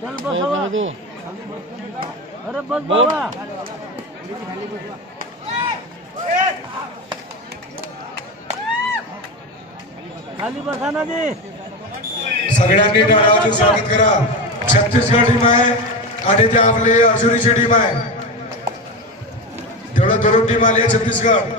चल बसवा. अरे बस बाबा. खाली बसा ना ते. सगळ्यांनी टाळाचं स्वागत करा. छत्तीसगड टीम आहे आणि ते आपले अर्जुनीची टीम आहे. तेवढं दोन टीम आली आहे Chhattisgarh.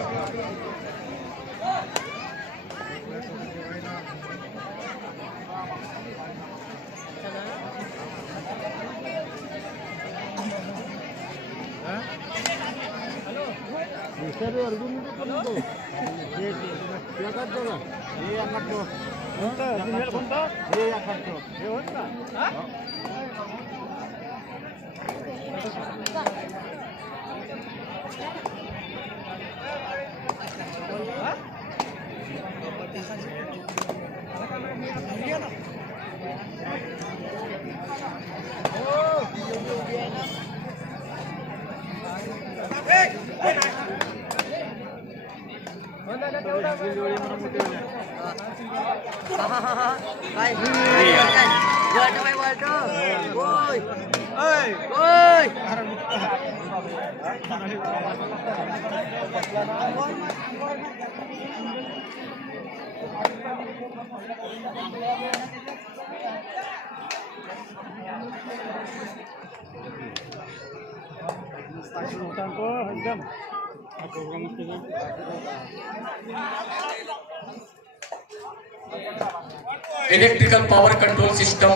Electrical power control system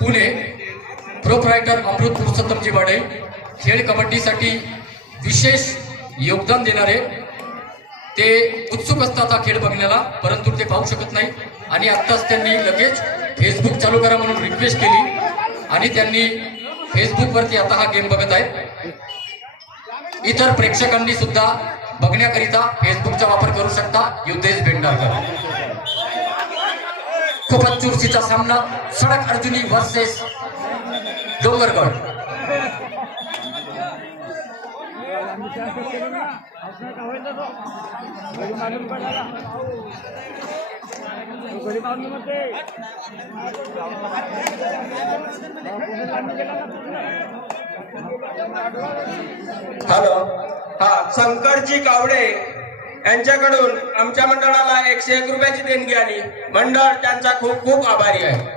Pune proprietor Amrut पुरुषोत्तमजी वाडे खेळ कबड्डीसाठी विशेष योगदान देणारे. ते उत्सुक असतात हा खेळ बघण्याला, परंतु ते पाहू शकत नाही आणि आत्ताच त्यांनी लगेच फेसबुक चालू करा म्हणून रिक्वेस्ट केली आणि त्यांनी फेसबुकवरती आता हा गेम बघत आहेत. इतर प्रेक्षकांनी सुद्धा बघण्याकरिता फेसबुकचा वापर करू शकता. युद्धेश भेंडारकर. खूपच चुरशीचा सामना सडक अर्जुनी वर्सेस डोंगरगड. हॅलो, हा शंकरजी कावडे यांच्याकडून आमच्या मंडळाला 101 रुपयाची देणगी आली. मंडळ त्यांचा खूप खूप आभारी आहे.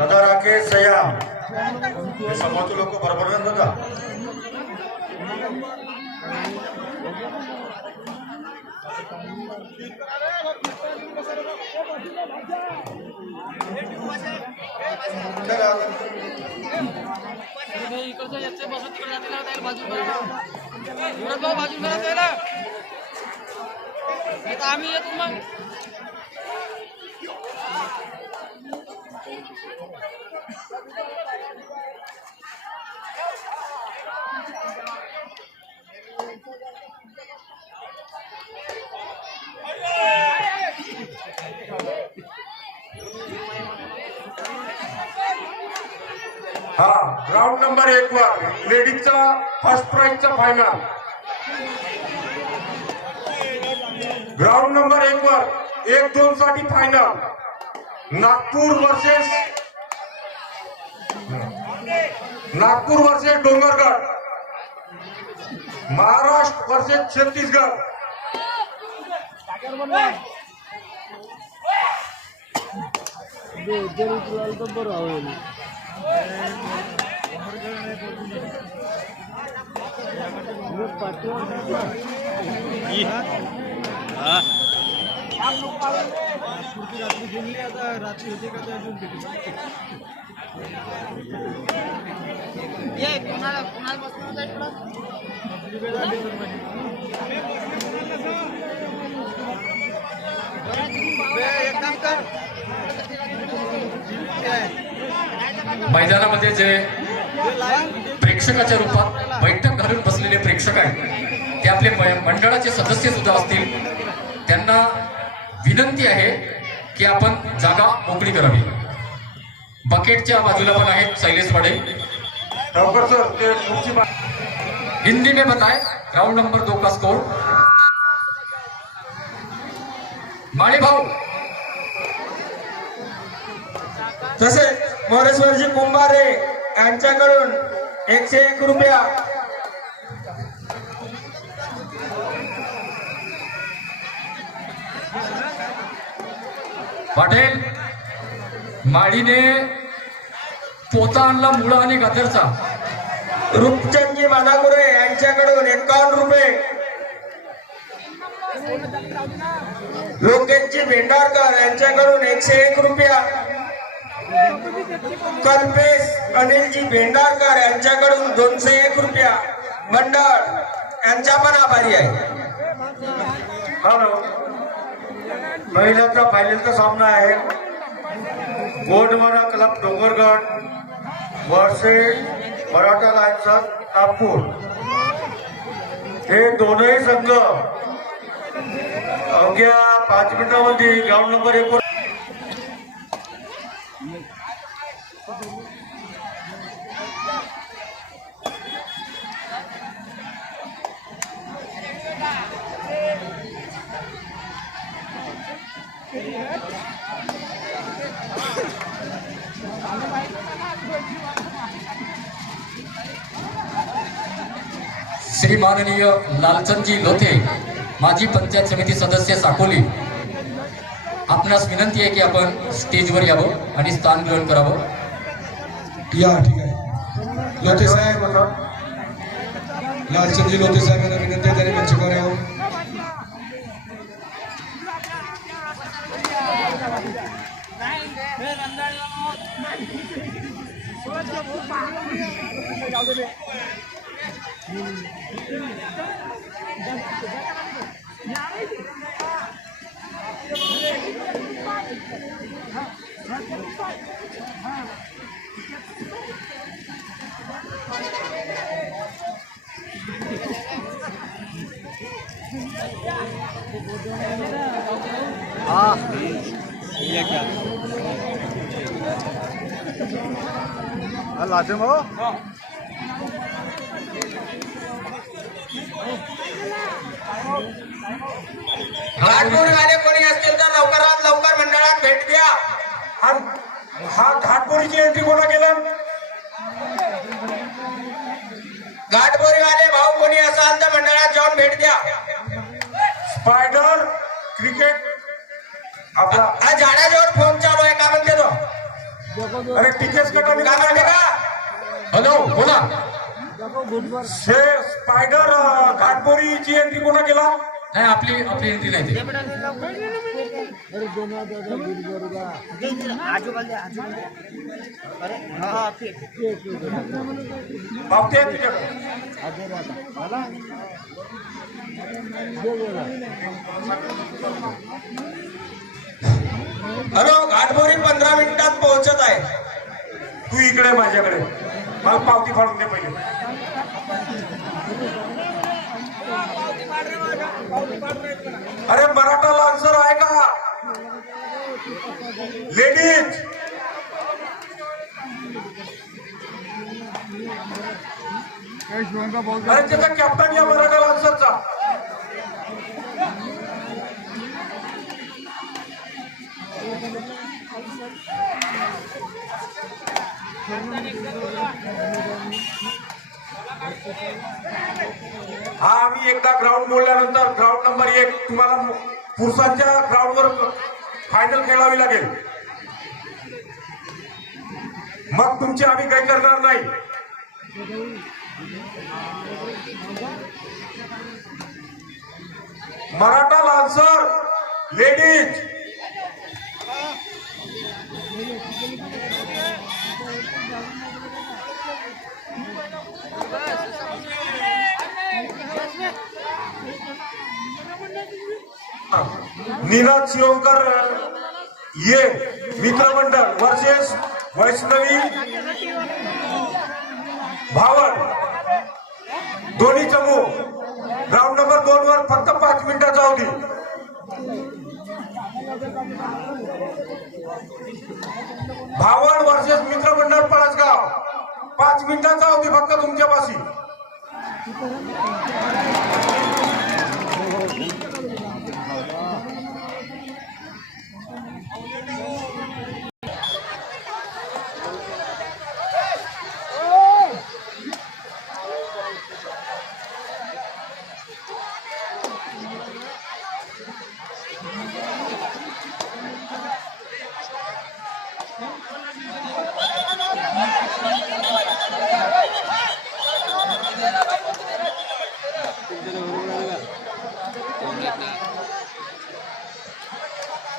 दादा राकेश सया हे समोरचे लोक बरोबर नाही दादा. आम्ही येतो मग. हा राउंड नंबर 1 वर लेडीजचा फर्स्ट प्राइजचा फायनल. ग्राउंड नंबर 1 वर 1-2 साठी final. Nagpur versus Dongargarh. Maharashtra versus Chhattisgarh. बरं रात्री होते का ये कोणाला बसणार मैदानामध्ये जे प्रेक्षकाच्या रूपात बैठक घालून बसलेले प्रेक्षक आहेत ते आपले मंडळाचे सदस्य सुद्धा असतील. त्यांना विनंती आहे की आपण जागा मोकळी करावी. बकेटच्या बाजूला पण आहेत शैलेश वाडे. लवकर सर ते खुर्ची हिंदी में बताए राउंड नंबर 2 का स्कोर. माळी भाऊ तसेच मोरेश्वरजी कुंभारे यांच्याकडून 101 रुपया. पाटील माळीने पोता आणला मुळा आणि गाजरचा. रूपचंदजी मानागुरे यांच्याकडून 51 रुपये. लोकेशजी भेंडारकर यांच्याकडून 101 रुपया. कल्पेश अनिलजी भेंडारकर यांच्याकडून 201 रुपया. मंडळ यांचा पण आभारी आहे. हॅलो, महिलांचा फायनलचा सामना आहे. Gondwana club Dongargarh versus Maratha lions Nagpur. हे दोनही संघ अवघ्या 5 मिनिटांमध्ये ग्राउंड नंबर 1 वर श्री माननीय लालचंदजी लोथे माजी पंचायत समिती सदस्य साकोली, आपणास विनंती आहे की आपण स्टेजवर यावं आणि स्थान ग्रहण करावं. या ठीक आहे. लोते साहेब लालचंदजी लोते साहेबांना विनंती आहे त्यांनी मंचावर यावं. लाजम हो घाटपुरीवाले कोणी असतील तर लवकरात लवकर मंडळात भेट द्या. हा घाटपोरीची एंट्री कोणा केलं? घाटपुरीवाले भाऊ कोणी असाल तर मंडळात जाऊन भेट द्या. स्पायडर क्रिकेट आपला हा झाडाजवळ फोन चालू आहे. का म्हणते तो? अरे टिकेस कटाने का म्हणते का? हॅलो बोला. हे स्पायडर घाटपोरीची एंट्री कोणा केला? नाही आपली एंट्री नाही ते. बापते आहे तुझ्याकडे? हॅलो, घाटपुरी 15 मिनिटात पोहोचत आहे. तू इकडे माझ्याकडे, मला पावती फाडून दे पहिले. अरे मराठा लान्सर आहे का लेडीज? अरे त्याचा कॅप्टन या मराठा लान्सरचा. हा आम्ही एकदा ग्राउंड मोडल्यानंतर ग्राउंड नंबर 1 तुम्हाला पुरुषांच्या ग्राउंडवर फायनल खेळावी लागेल. मग तुमची आम्ही काही करणार नाही. मराठा लान्सर लेडीज नीरज शिरोडकर ये मित्रमंडळ वर्सेस वैष्णवी भावड दोन्ही चमू ग्राउंड नंबर 2 वर फक्त 5 मिनिटाचा अवधी. भावड वर्सेस मित्रमंडळ पळसगाव 5 मिनिटाचा अवधी फक्त तुमच्यापाशी.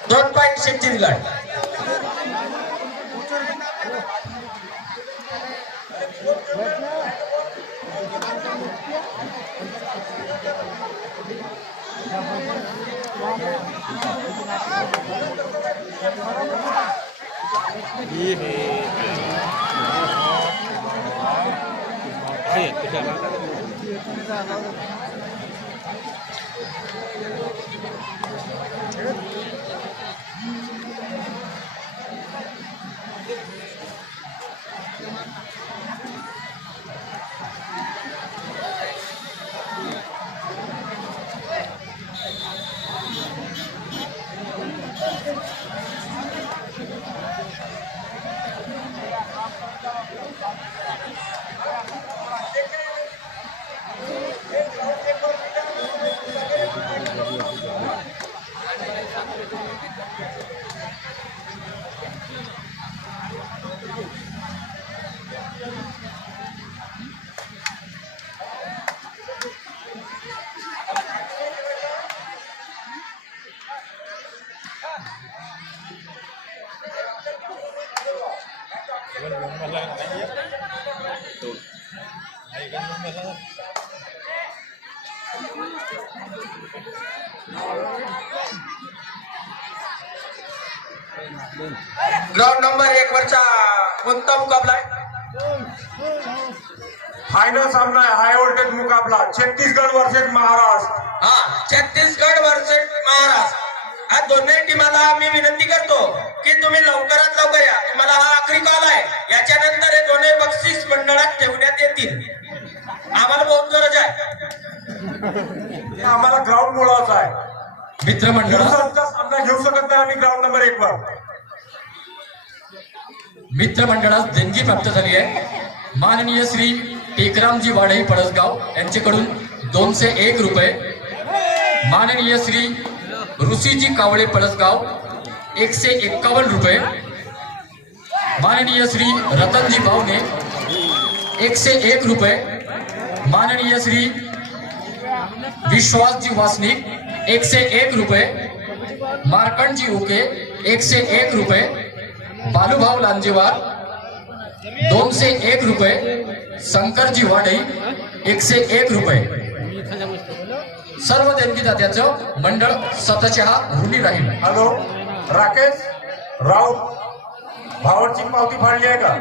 दोन point sixteen lakh. Ground number 1 वरचा कोणता मुकाबला आहे? फायनल सामना आहे, हाय व्होल्टेज मुकाबला छत्तीसगड वर्सेस महाराष्ट्र. हा, छत्तीसगड वर्सेस महाराष्ट्र. हा दोन्ही टीमाला मी विनंती करतो की तुम्ही लवकरात लवकर या. तुम्हाला हा आखरी कॉल आहे. याच्यानंतर हे दोन्ही बक्षीस मंडळात ठेवण्यात येतील. आम्हाला बहुत गरज आहे. आम्हाला ग्राउंड मुळाचा आहे. मित्रमंडळाचा सामना घेऊ शकत नाही आम्ही ग्राउंड नंबर 1 वर. मित्रमंडळास देणगी प्राप्त झाली आहे. माननीय श्री टेकरामजी वाडे पळसगाव यांच्याकडून 201 रुपये. माननीय श्री ऋषीजी कावळे पळसगाव 151 रुपये. माननीय श्री रतनजी भावने 101 रुपये. माननीय श्री विश्वासजी वासनिक 101 रुपये. मार्कंडजी उके 101 रुपये. बालूभाऊ लांजेवार 201 रुपये. शंकरजी वाडे 101 रुपये. सर्व देणगीदात्याचं मंडळ स्वतःच्या ऋणी राहील. हॅलो राकेश राऊत भावडची पावती फाडली आहे का?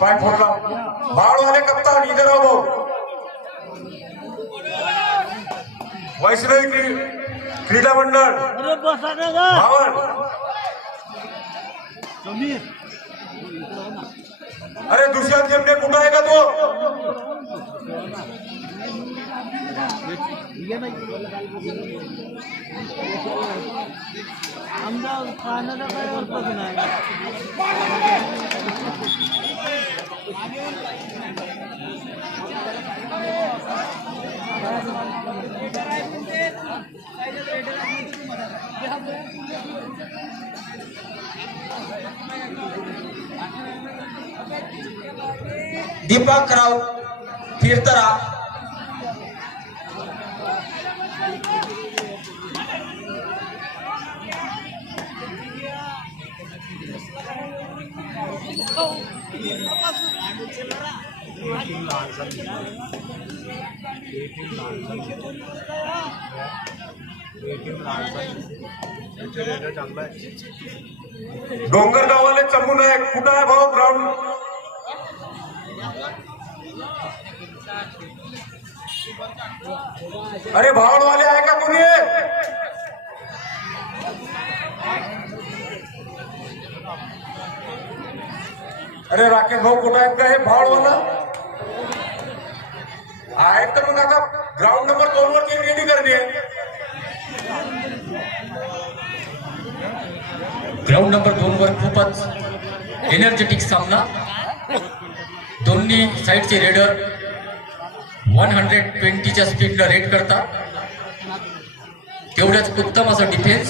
पाय फोडला. भावडवाले कप्तान इधर आओ भाऊ. वैष्णवी क्रीडा मंडळ अरे बसा ना गा. भावड. अरे दुसऱ्या जेमने कुठं आहे का तो? आमचा खाण्याचा काय करतच नाही. दीपक राव फिरतरा, डोंगरगाववाले चमू नायक कुठं आहे भाऊ ग्राउंड? अरे भावडवाले आहे का कोणी? अरे राकेश भाऊ कुठं आहेत का हे भावडवाला? आहेत तर मग आता ग्राउंड नंबर 2 वरती रेडी करणे. ग्राउंड नंबर 2 वर खूपच एनर्जेटिक सामना. दोन्ही साईडचे रेडर 120च्या स्पीडनं रेड करतात. तेवढ्याच उत्तम असं डिफेन्स.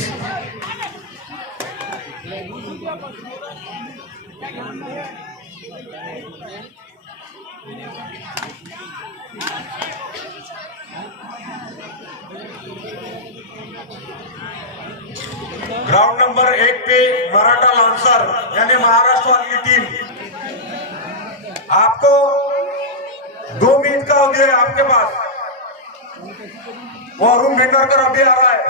ग्राउंड नंबर 1 पे मराठा लॉन्सर यानी महाराष्ट्र वाली टीम. आपको 2 मिनट का अवधि है आपके पास. वो अरुण भेंडारकर अभी आ रहा है.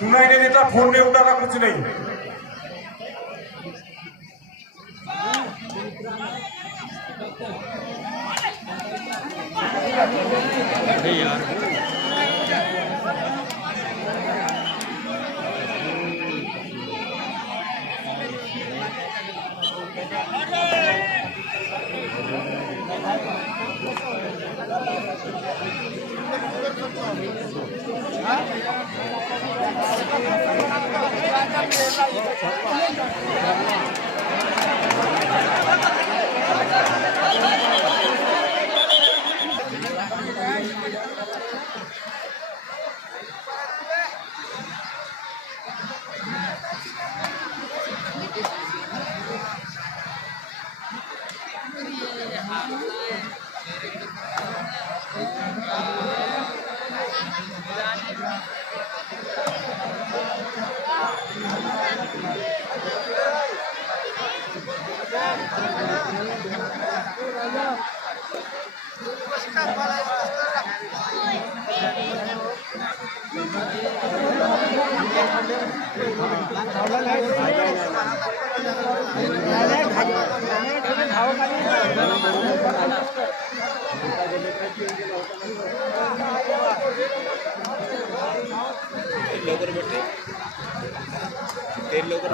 सुनाई नहीं देता, फोन नहीं उठाता, कुछ नहीं.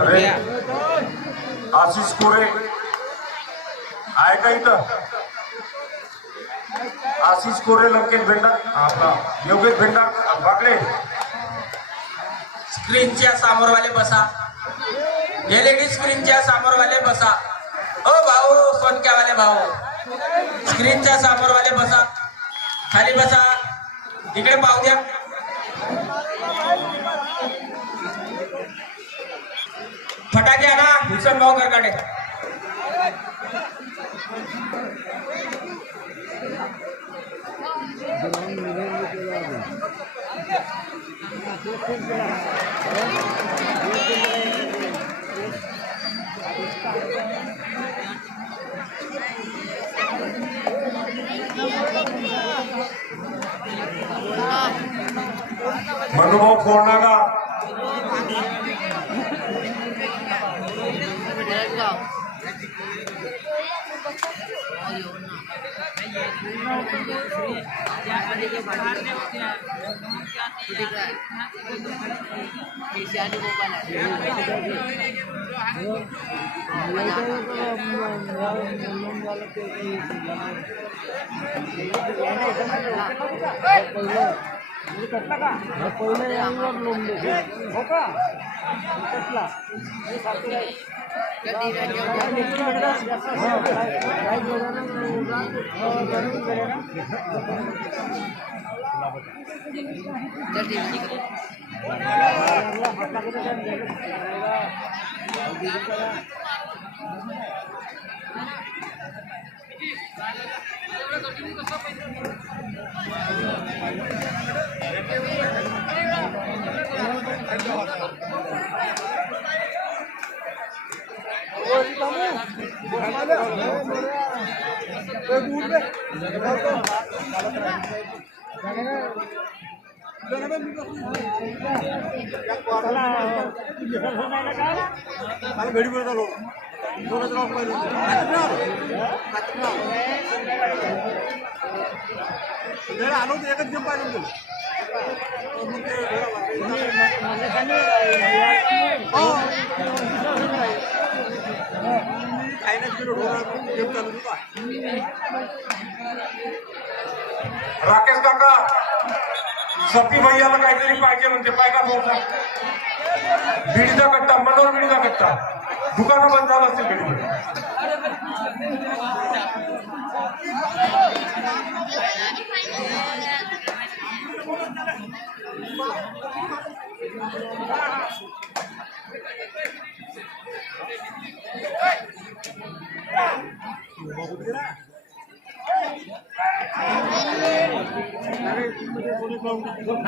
अरे आशिष कोरे आहे का इथं? आशिष कोरे, लंकेश भेंडार, आपला योगेश भेंडार बागले. स्क्रीनच्या समोर वाले बसा. एलईडी स्क्रीनच्या समोर वाले बसा. ओ भाऊ, सोनक्या वाले भाऊ, स्क्रीनच्या समोर वाले बसा. खाली बसा. इकडे पाहू द्या. फटाके आणा भूषण भाऊ करकाटे. मनुभाऊ फोडणार का? पहिले यावर लोन दे हो का कसला घडी वर झालो दोनच राऊंड पाहिजे आलो तर एकच गेम पाहिजे राकेश काका सपी भैयाला काहीतरी पाहिजे म्हणते पाय का बोलता बिडीचा कट्टा मनोहर बिडीचा कट्टा दुकानं बंद झालं असतील बिडी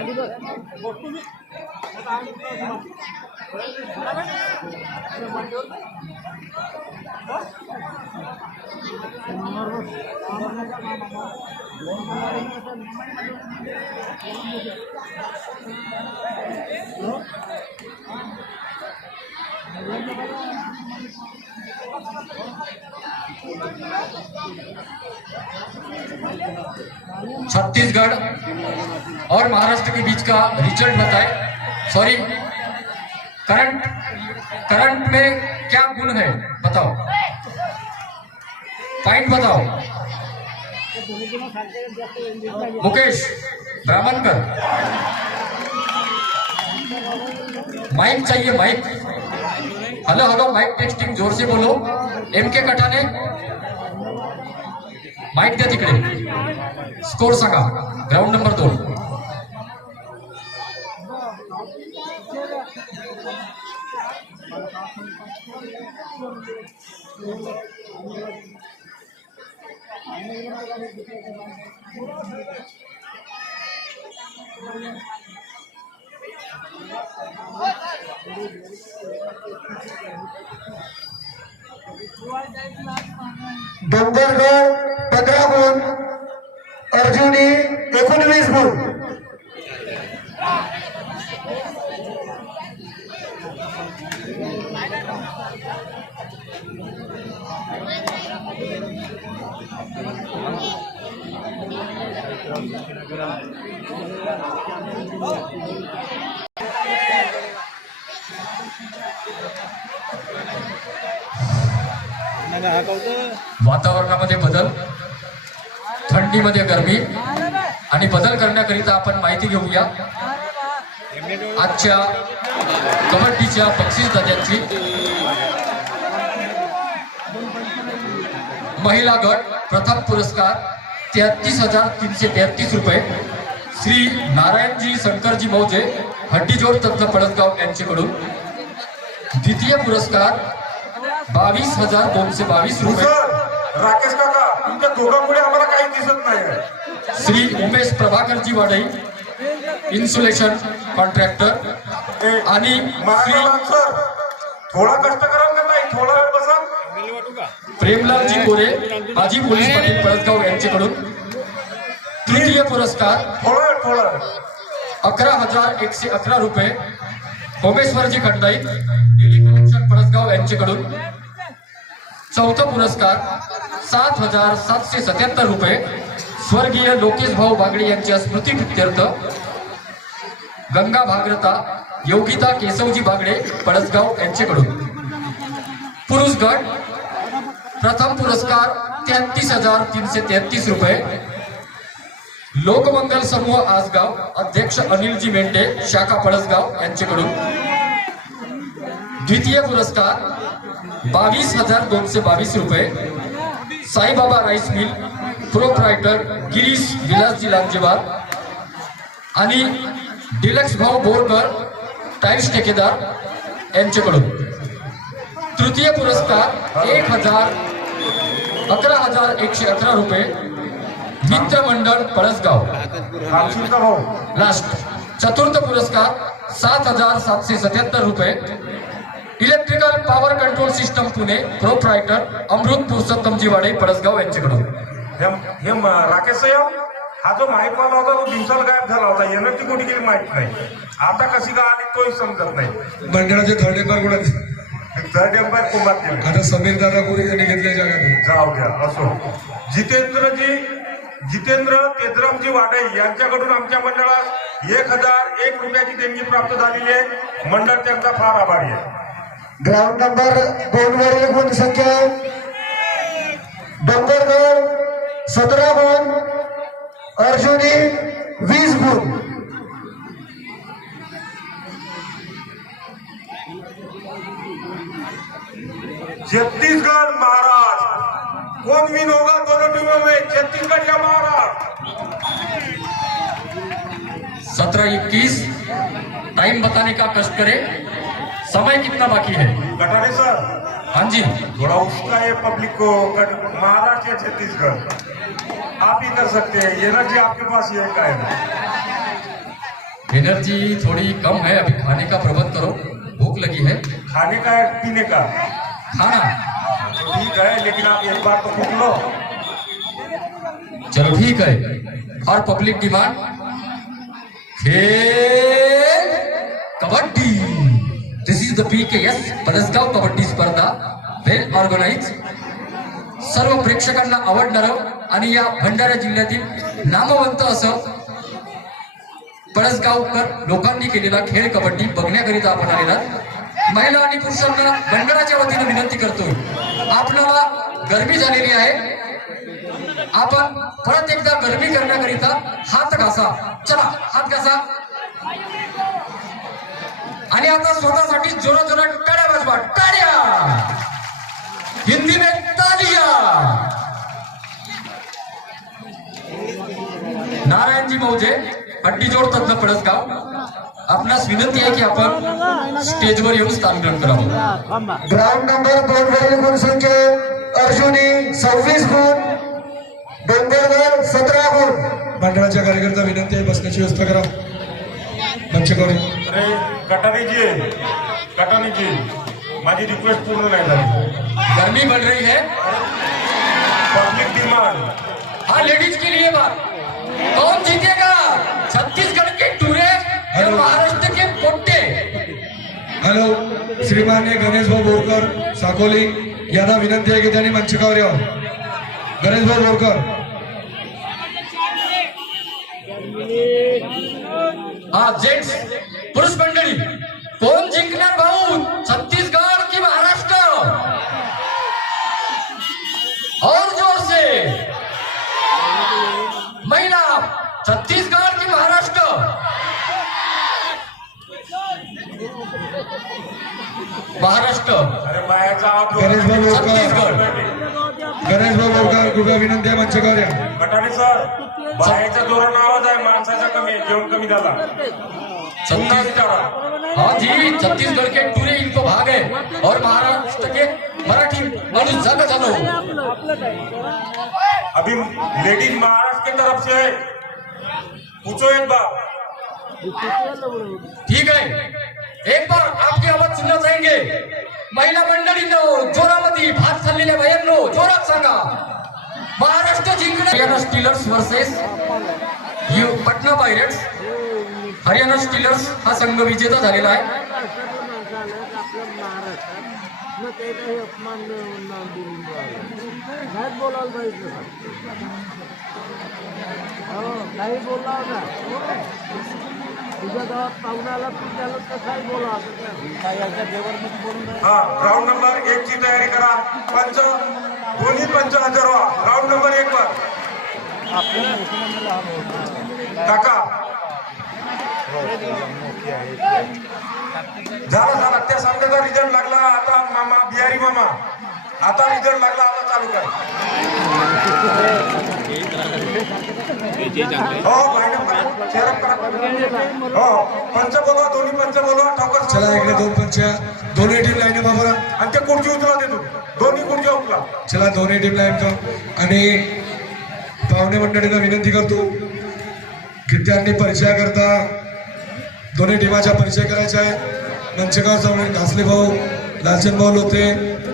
खाली बसतो मी छत्तीसगढ़ और महाराष्ट्र के बीच का रिजल्ट बताए। सॉरी, करंट में क्या गुण है बताओ, पॉइंट बताओ। मुकेश ब्राह्मणकर, माइक चाहिए, mic. Hello hello, mic testing, जोर से बोलो। MK कटाने माइक द्या तिकडे। स्कोर सांगा, ग्राउंड नंबर 2। डोंगरगड 15 गुण, अर्जुनी 19 गुण। वातावरणामध्ये बदल, थंडीमध्ये गरमी आणि बदल करण्याकरिता आपण माहिती घेऊया आजच्या कबड्डीच्या बक्षीस दात्यांची। महिला गट प्रथम पुरस्कार 33,333 रुपये श्री नारायणजी शंकरजी मौजे, हड्डीजोड तत्व पळसगाव यांच्याकडून। द्वितीय पुरस्कार 22,222 रुपये राकेश काका तुमच्या दोघांमुळे आम्हाला काही दिसत नाही। श्री उमेश प्रभाकरजी वाडई, इन्सुलेशन कॉन्ट्रॅक्टर। आणि सर थोडा कष्ट कराल का नाही, थोडा वेळ बसा। प्रेमलालजी कोरे, माजी पोलीस पाटील पळसगाव यांच्याकडून। तृतीय पुरस्कार थोडा 11,111 रुपये होमेश्वरजी खंडाई, कलेक्शन पळसगाव यांच्याकडून। चौथा पुरस्कार 7,777 रुपये स्वर्गीय लोकेश भाऊ बागडे यांच्या स्मृतीप्रित्यर्थ गंगा भागरता योगिता केशवजी बागडे पळसगाव यांच्याकडून। पुरुष गट प्रथम पुरस्कार 33,333 रुपये लोकमंगल समूह आसगाव, अध्यक्ष अनिलजी मेंढे, शाखा पळसगाव यांच्याकडून। द्वितीय पुरस्कार 22,222 रुपये Saibaba rice mill, proprietor Girish विलासजी लांजेवार आणि डिलक्स भाऊ बोरकर टाईल्स ठेकेदार यांच्याकडून। तृतीय पुरस्कार 11,111 रुपये मित्र मंडळ पळसगाव लास्ट। चतुर्थ पुरस्कार 7,777 रुपये electrical power control system Pune proprietor Amrut पुरुषोत्तमजी वाडे पडसगाव यांच्याकडून. हे राकेश साहेब, हा जो माईक वाला होता तो दिवसाला गायब झाला होता. एनर्जी कुठे गेली माहित नाही. आता कशी का आली तोही समजत नाही. मंडळाचे थर्ड एम्पायर कोण आहेत? थर्ड एम्पायर कुंभार केले. आता समीर दादा कोरी यांनी घेतल्या जागा. जाऊ द्या असो. जितेंद्र तेजरामजी वाडे यांच्याकडून आमच्या मंडळास 1001 रुपयाची देणगी प्राप्त झालेली आहे. मंडळ त्यांचा फार आभारी आहे. ग्राउंड नंबर 2 वरील गुण संख्या डोंगरगड 17 गुण, अर्जुनी 20 गुण. छत्तीसगढ़ महाराज कौन विन होगा दोनों टीमों में? छत्तीसगढ़ या महाराष्ट्र? 17:21 टाइम बताने का कष्ट करें. समय कितना बाकी है? कटारे सर, हाँ जी, थोड़ा उसका ये पब्लिक को महाराष्ट्र या छत्तीसगढ़ आप ही कर सकते हैं. एनर्जी आपके पास ये का है. एनर्जी थोड़ी कम है. अभी खाने का प्रबंध करो, भूख लगी है. खाने का है पीने का खाना ठीक है, लेकिन आप एक बार तो पूछ लो. चलो ठीक है. और पब्लिक डिमांड खेल कबड्डी. दिस इज द PKS पडसगाव कबड्डी स्पर्धा वेल ऑर्गनाइज. सर्व प्रेक्षकांना आवडणारं आणि या भंडारा जिल्ह्यातील नामवंत असं पडसगावकर लोकांनी केलेला खेळ कबड्डी बघण्याकरिता आपण आलेला. महिला आणि पुरुषांना मंडळाच्या वतीने विनंती करतोय, आपल्याला गरमी झालेली आहे. आपण परत एकदा गरमी करण्याकरिता हात घासा. चला हात घासा. आणि आता स्वतःसाठी जोरात जोरात टाळ्या वाजवा. टाळ्या. हिंदी में तालिया. नारायणजी मौजे हड्डीजोड तज्ञ पडसगाव, आपणास विनंती आहे की आपण स्टेजवर येऊन स्थान ग्रहण करावं. ग्राउंड नंबर 2 वरील गुण संख्या अर्जुनी 26 गुण, डोंगरगड 17 गुण. मंडळाच्या कार्यकर्ता विनंती आहे बसण्याची व्यवस्था करा. मंच करू. अरे कटानी जी माझी रिक्वेस्ट पूर्ण नाही झाली. गर्मी बढ़ रही है. Public demand. हाँ, लेडीज के लिए बात. कौन जीतेगा? छत्तीसगढ़ के टूरे या महाराष्ट्र के पोट्टे? हॅलो, श्रीमान्य गणेशभाऊ बोरकर साकोली यांना विनंती आहे की त्यांनी मंचकावर यावं. गणेशभाऊ बोरकर. हाँ जेंट्स, पुरुष मंडळी, कोण जिंकणार भाऊ? छत्तीसगढ़ की महाराष्ट्र? और जोर से. महिला, छत्तीसगढ़ की महाराष्ट्र? महाराष्ट्र. अरे बायाचा आवाज गणेशभाऊ बोरकर. छत्तीसगढ़. गणेशभाऊ बोरकर कृपया विनंती आहे मंचकावर या. कटाने सर, बायाचा जोरानं आवाज आहे, माणसाचा कमी आहे. जेवण कमी झाला. हाँ जी, छत्तीसगढ़ के टूरे इनको भाग है और महाराष्ट्र के मराठी माणूस जागा झालो. अभी लेडीज महाराष्ट्र की तरफ से है. पूछो एक बार. ठीक है, एक बार आपकी आवाज सुनना चाहेंगे. महिला मंडळींनो, जोरामध्ये भात खाल्लेल्या बायांनो जोरात सांगा. महाराष्ट्र जिंकणार. Haryana stealers versus Patna pirates. Haryana stealers हा संघ विजेता झालेला आहे. काही बोलला होता तुझ्या गावात पाहुण्याला तू त्याला कसाही बोला याच्या जेवण बोलून. हा, राऊंड नंबर 1 ची तयारी करा. दोन्ही पंच हजर व्हा. राऊंड नंबर 1 वर काका. झाला त्या संघाचा रिझल्ट लागला. आता मामा बिहारी मामा, आता रिझल्ट लागला. आता चालू कर. हो हो, पंच बोलवा. दोन्ही पंच बोलवा. ठोकर. चला इकडे 2 पंच. दोन्ही टीम लाईन बाबा. आणि ते खुर्ची उचला देतो. दोन्ही खुर्च्या उचला. चला दोन्ही टीम लाईन. आणि पाहुणे मंडळींना विनंती करतो की त्यांनी परिचय करता दोन्ही टीमाचा परिचय करायचा आहे. मंचगाव चौधरी घासले भाऊ लालचंद भाऊ लोते,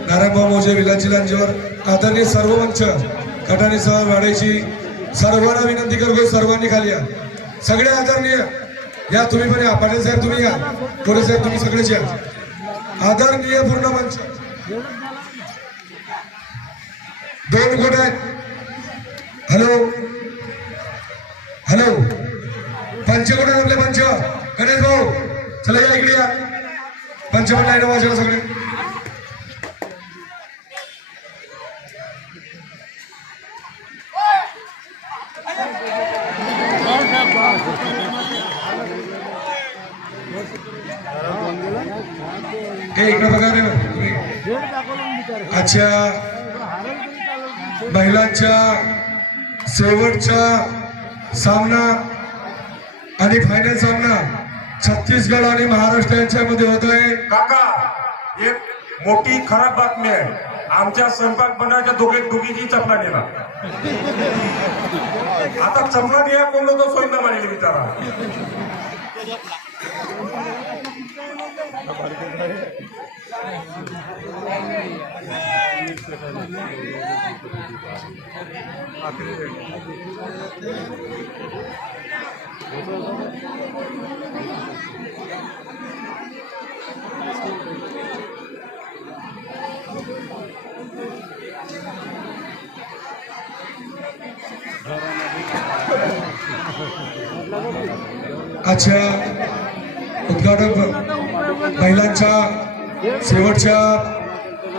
नारायणभाऊ मोजे, विलासजी लांजेवर, आदरणीय सर्व मंच कटाने सर वाढायची सर्वांना विनंती करतो, सर्वांनी खाली या. सगळे आदरणीय या, तुम्ही पण या. पाटील साहेब तुम्ही या, कोरे साहेब तुम्ही सगळेच या. आदरणीय पूर्ण मंच. 2 कोट आहेत. हॅलो हॅलो, पंच कोण आहेत आपले? पंच गणेश भाऊ चला या इकडे या. पंच पण लाईन वाजवा सगळे. हे इकडे बघा रे तुम्ही. अच्छा, महिलांच्या शेवटचा सामना आणि फायनल सामना छत्तीसगड आणि महाराष्ट्र यांच्यामध्ये होत आहे. काका, एक मोठी खराब बातमी आहे. आमच्या स्वयंपाक बनाच्या दोघीची चपला नेला. आता चपला निया कोण तो सोयींदा मारेल विचारा. अच्छा, उद्घाटक महिलांच्या शेवटच्या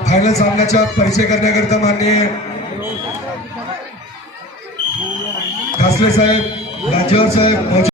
फायनल सामन्याचा परिचय करण्याकरिता माननीय घासले साहेब, राज्यवर साहेब